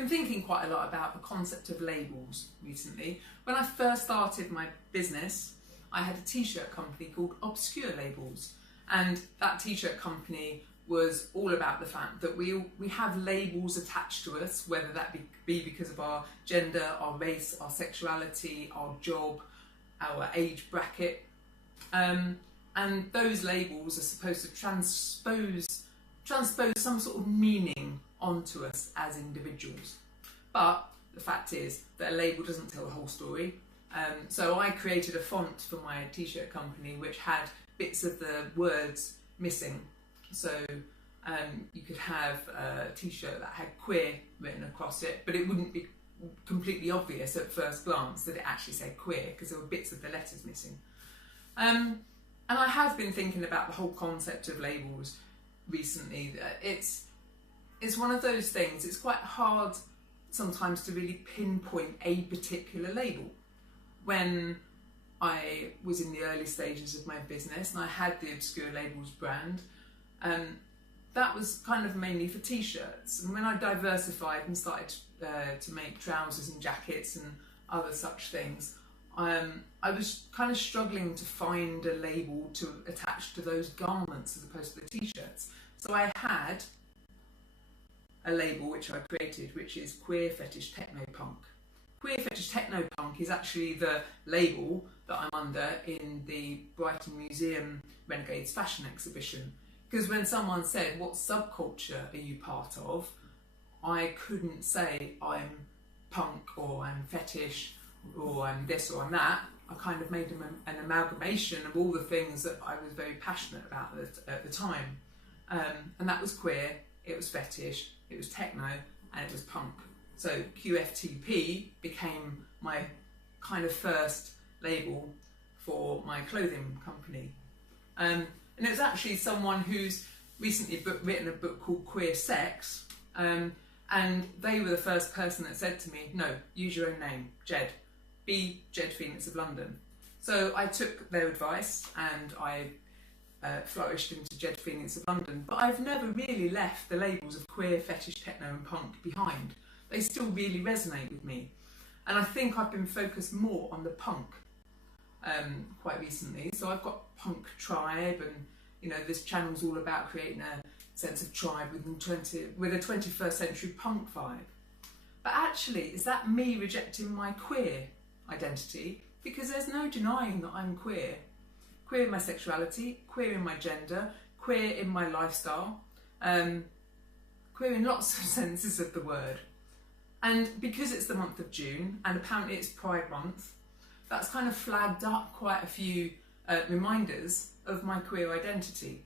been thinking quite a lot about the concept of labels recently. When I first started my business, I had a t-shirt company called Obscure Labels, and that t-shirt company was all about the fact that we have labels attached to us, whether that be because of our gender, our race, our sexuality, our job, our age bracket, and those labels are supposed to transpose some sort of meaning onto us as individuals. But the fact is that a label doesn't tell the whole story. So I created a font for my t-shirt company which had bits of the words missing. So you could have a t-shirt that had queer written across it, but it wouldn't be completely obvious at first glance that it actually said queer because there were bits of the letters missing. And I have been thinking about the whole concept of labels recently. It's one of those things, it's quite hard sometimes to really pinpoint a particular label. When I was in the early stages of my business and I had the Obscure Labels brand, that was kind of mainly for t-shirts. And when I diversified and started to make trousers and jackets and other such things, I was kind of struggling to find a label to attach to those garments as opposed to the t-shirts. So I had a label which I created, which is Queer Fetish Techno Punk. Queer Fetish Techno Punk is actually the label that I'm under in the Brighton Museum Renegades Fashion Exhibition. Because when someone said, what subculture are you part of? I couldn't say I'm punk or I'm fetish or I'm this or I'm that. I kind of made an amalgamation of all the things that I was very passionate about at the time. And that was queer, it was fetish, it was techno, and it was punk. So QFTP became my kind of first label for my clothing company. And it was actually someone who's recently written a book called Queer Sex, and they were the first person that said to me, no, use your own name, Jed. Be Jed Phoenix of London. So I took their advice and I flourished into Jed Phoenix of London, but I've never really left the labels of queer, fetish, techno and punk behind. They still really resonate with me. And I think I've been focused more on the punk quite recently. So I've got Punk Tribe, and you know, this channel's all about creating a sense of tribe with a 21st century punk vibe. But actually, is that me rejecting my queer identity? Because there's no denying that I'm queer. Queer in my sexuality, queer in my gender, queer in my lifestyle, queer in lots of senses of the word. And because it's the month of June, and apparently it's Pride Month, that's kind of flagged up quite a few reminders of my queer identity.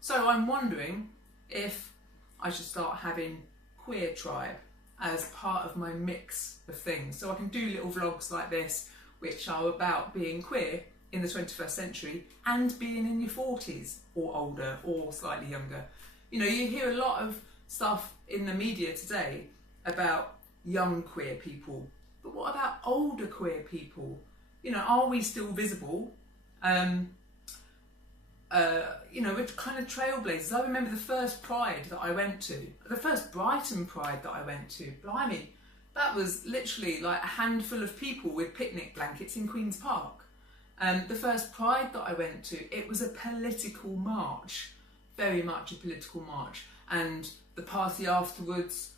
So I'm wondering if I should start having Queer Tribe as part of my mix of things. So I can do little vlogs like this, which are about being queer in the 21st century and being in your 40s or older or slightly younger. You know, you hear a lot of stuff in the media today about young queer people, but what about older queer people? You know, are we still visible? You know, we're kind of trailblazers. I remember the first Pride that I went to, the first Brighton Pride that I went to, blimey, that was literally like a handful of people with picnic blankets in Queen's Park. The first Pride that I went to, it was a political march, very much a political march. And the party afterwards,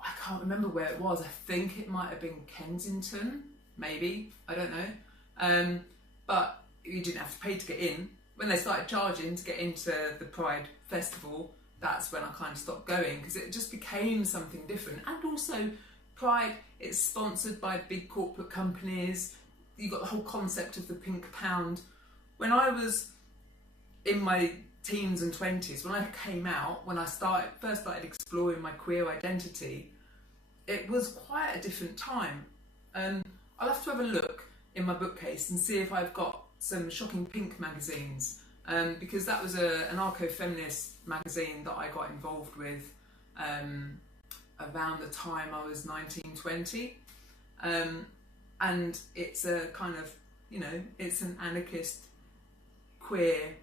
I can't remember where it was. I think it might have been Kensington, maybe, I don't know. But you didn't have to pay to get in. When they started charging to get into the Pride Festival, that's when I kind of stopped going, because it just became something different. And also, Pride, it's sponsored by big corporate companies. You got the whole concept of the pink pound. When I was in my teens and 20s, when I came out, when I first started exploring my queer identity, it was quite a different time. I'll have to have a look in my bookcase and see if I've got some Shocking Pink magazines, because that was an anarcho-feminist magazine that I got involved with around the time I was 19, 20. And it's a kind of, you know, it's an anarchist, queer,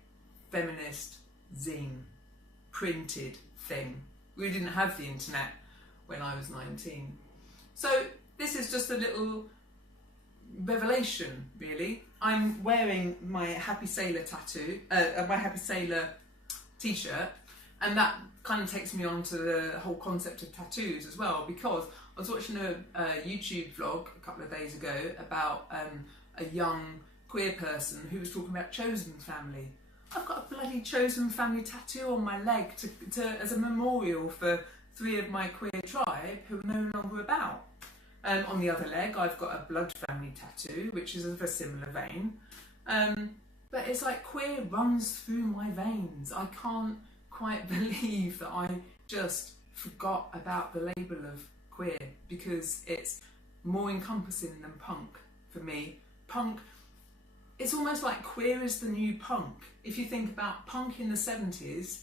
feminist zine, printed thing. We didn't have the internet when I was 19. So this is just a little revelation, really. I'm wearing my Happy Sailor tattoo, my Happy Sailor t-shirt, and that kind of takes me on to the whole concept of tattoos as well, because I was watching a YouTube vlog a couple of days ago about a young queer person who was talking about chosen family. I've got a bloody chosen family tattoo on my leg as a memorial for 3 of my queer tribe who are no longer about. On the other leg, I've got a blood family tattoo, which is of a similar vein. But it's like queer runs through my veins. I can't quite believe that I just forgot about the label of queer, because it's more encompassing than punk for me. Punk, it's almost like queer is the new punk. If you think about punk in the 70s,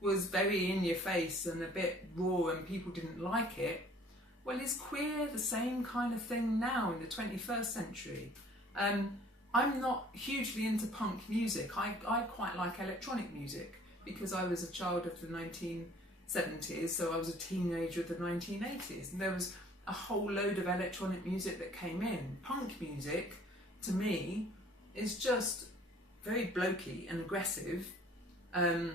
was very in your face and a bit raw and people didn't like it. Well, is queer the same kind of thing now in the 21st century? I'm not hugely into punk music. I quite like electronic music because I was a child of the 1970s, so I was a teenager of the 1980s, and there was a whole load of electronic music that came in. Punk music, to me, is just very blokey and aggressive, and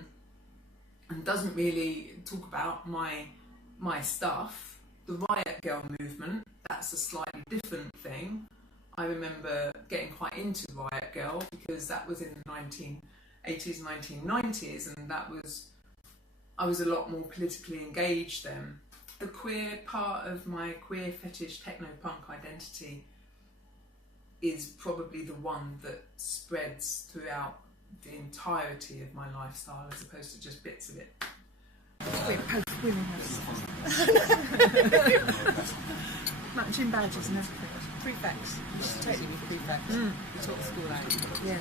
doesn't really talk about my stuff. The Riot Girl movement, that's a slightly different thing. I remember getting quite into Riot Girl because that was in the 1980s, 1990s, and I was a lot more politically engaged then. The queer part of my queer fetish techno-punk identity is probably the one that spreads throughout the entirety of my lifestyle as opposed to just bits of it. Matching badges and everything. Prefects. You should totally be prefects. You taught school out. Yeah.